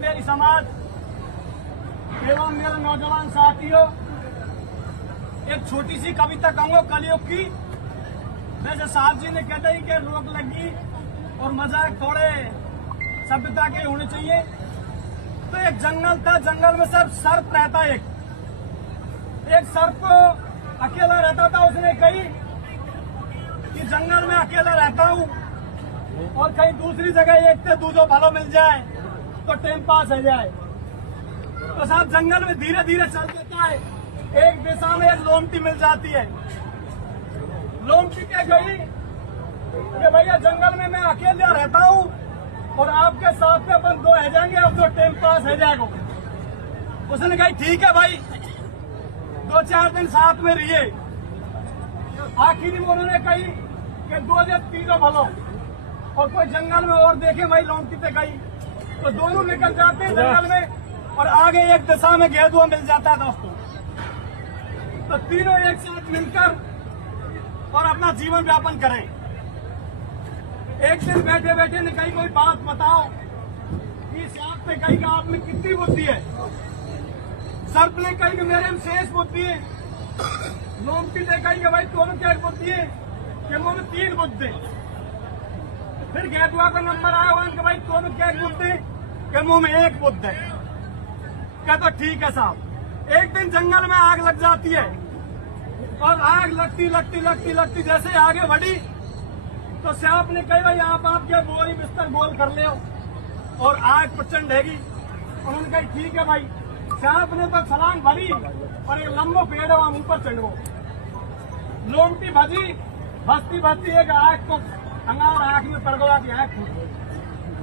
मेरी समाज एवं मेरे नौजवान साथियों, एक छोटी सी कविता कहूँगा कलयुग की। जैसे साहब जी ने कहते ही कि रोक लगी और मजाक थोड़े सभ्यता के होने चाहिए। तो एक जंगल था, जंगल में सब सर्प रहता। एक सर्प अकेला रहता था। उसने कही कि जंगल में अकेला रहता हूँ और कहीं दूसरी जगह एक से दूसरा भलो मिल जाए तो टाइम पास हो जाए। तो साहब जंगल में धीरे धीरे चल देता है। एक दिशा में एक लोमटी मिल जाती है। लोमटी क्या गई कि भैया जंगल में मैं अकेला रहता हूँ और आपके साथ में अपन दो रह जाएंगे, अब तो टाइम पास हो जाएगा। उसने कही ठीक है भाई, 2-4 दिन साथ में रहिए। आखिरी में उन्होंने कही कि 2 या 3 भलो और कोई जंगल में और देखे भाई लोमटी पे गई। तो दोनों निकल जाते हैं जंगल में और आगे एक दिशा में गेदुआ मिल जाता है दोस्तों। तो तीनों एक साथ मिलकर और अपना जीवन व्यापन करें। एक दिन बैठे बैठे ने कही कोई बात बताओ कि सांप ने कही कि आप में कितनी बुद्धि है। सर्प ने कही कि मेरे में शेष बुद्धि है। लोमटी ने कही कि भाई तुम्हें क्या बुद्धि है कि मुंह में 3 बुद्धि। फिर गेदुआ का नंबर आया हुआ कि भाई तुम्हें क्या बुद्धि कि मुंह में 1 बुद्ध है। कहता ठीक है साहब। एक दिन जंगल में आग लग जाती है और आग लगती लगती लगती लगती जैसे आगे बढ़ी तो सांप ने कही भाई आप आपके बोरी बिस्तर गोल कर ले और आग प्रचंड हैगी। उन्होंने कही ठीक है भाई। सांप ने तो छलांग भरी और एक लंबो पेड़ वहां ऊपर चढ़ो। लोमटी भजी भजती भजती एक आग को अंगार आंख में पड़ गया कि आग फूट गई।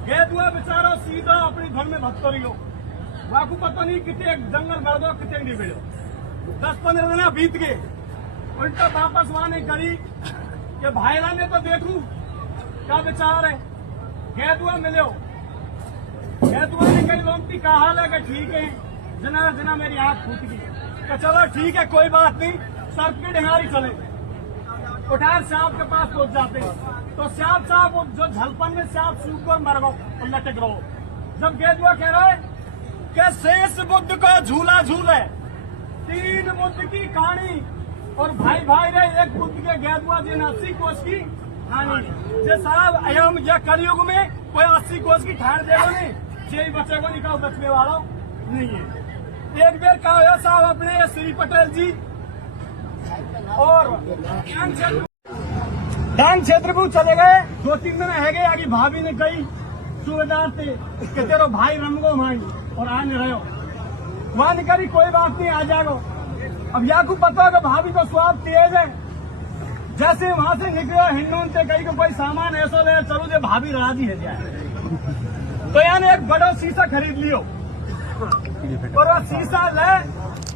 गेदुआ बेचारा सीधा अपनी धुन में भजतो रही। वाकू पता नहीं कितने जंगल भर दो कितने नहीं बेड़ो। 10-15 दिन बीत गए। उल्टा वापस वहां नहीं करी कि भाईरा ने तो देखू क्या विचार है। गेदुआ मिलो। गेदुआ ने कही लोमटी का हाल है कि ठीक है जना जना मेरी आंख फूट गई। तो चलो ठीक है कोई बात नहीं, सर्प की ढिंगारी चले। उठार सांप के पास पहुंच जाते तो सांप साहब जो झलपन में सांप सूख कर मर गो और लटक रहो। जब गेदुआ कह रहा है कि शेष बुद्ध को झूला झूले 3 बुद्ध की कहानी और भाई भाई रहे 1 बुद्ध के गेदुआ जी 80 कोस की कहानी। जे साहब एवं यह कलयुग में कोई 80 कोस की ठान दे नहीं, यही बच्चे को निकाल बचने वाला नहीं है। एक बेर कहा साहब अपने श्री पटेल जी और डांग क्षेत्र को चले गए। 2-3 दिन है गए। आगे भाभी ने कही सूबेदार थे कि तेरो भाई रमगो भाई और आने रहो। वहां ने करी कोई बात नहीं आ जाएगा। अब या को पता है कि भाभी का स्वाद तेज है। जैसे वहां से निकले हिंडून से कही कोई सामान ऐसा ले चलो जो भाभी राजी है जाए। तो यानी एक बड़ा शीशा खरीद लियो और वह शीशा ले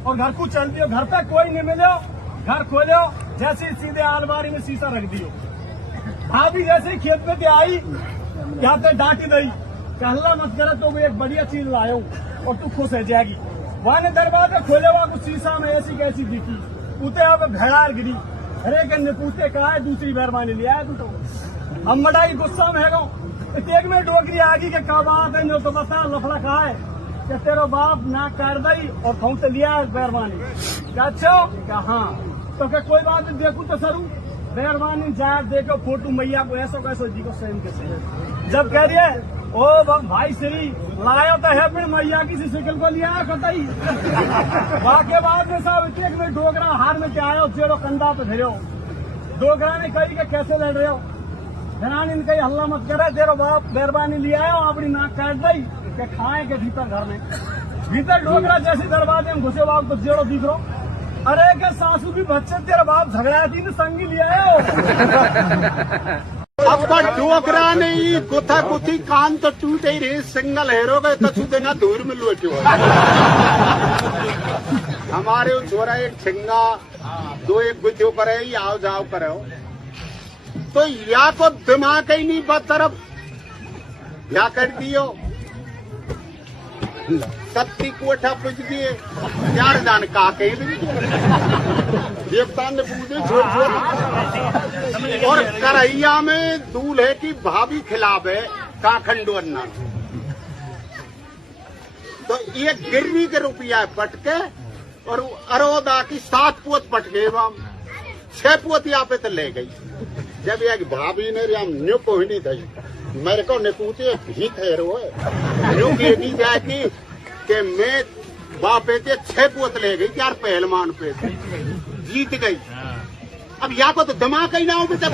और घर को चल दियो। घर पे कोई नहीं मिलो, घर खोलो, जैसे सीधे अलमारी में शीशा रख दियो। भाभी जैसे खेत में आई यहाँ पे डांटी दई कि हल्ला मत करे तो वो एक बढ़िया चीज लायो और तू खुश हो जाएगी। वहां ने दरवाजा खोले हुआ कुछ शीशा में ऐसी कैसी दिखी। उते आप भेड़ार गिरी। अरे कन्ने पूछते कहा है दूसरी मेहरबानी लिया है तू तो हम मडा की गुस्सा में है गो। एक में डोकरी आगी के का बात है तो बता लफड़ा कहा है कि तेरा बाप ना कर दई और तुम से लिया है मेहरबानी। अच्छा क्या हाँ तो क्या कोई बात नहीं देखू तो सरू मेहरबानी जाए देखो फोटो मैया को ऐसा कैसे जी को सेम कैसे। जब कह दिए ओ भाई श्री लाया तो है फिर मैया की साइकिल को लिया है कतई। वाके बाद में साहब एक में डोगरा हार में क्या आयो जेड़ो कंधा पे फिर डोगरा ने कही कि कैसे लड़ रहे हो। धनानी ने कही हल्ला मत करे तेरो बाप मेहरबानी लिया है अपनी नाक काट दई के खाए के भीतर घर में। भीतर डोगरा जैसे दरवाजे में घुसे बाप तो जेड़ो दिख रो। अरे के सासू की बच्चे तेरा बाप झगड़ा थी तो संगी लिया है। अब डोगरा नहीं गुथा गुथी कान तो टूटे ही रहे। सिंगल हेरो गए तो देना दूर में लुटो। हमारे छोरा एक छिंगा 2-1 गुथियो करे आओ जाओ करे तो या को दिमाग ही नहीं बस तरफ क्या कर दियो। सत्ती कोठा पूछ दिए 4 जान का कहीं देवता ने पूछे छोड़ छोड़। और करैया में दूल्हे की भाभी खिलाफ है का खंडो अन्ना। तो ये गिरनी के रुपया पटके और अरोदा की 7 पोत पटके हम 6 पोत यहाँ पे तो ले गई। जब एक भाभी ने हम न्यू को ही नहीं दी मेरे को ने पूछे भी थे रो न्यू की जाए कि मैं बापे के 6 पोत ले गई यार पहलवान पे जीत गई। अब यहाँ को तो दिमाग ही ना हो बेटा।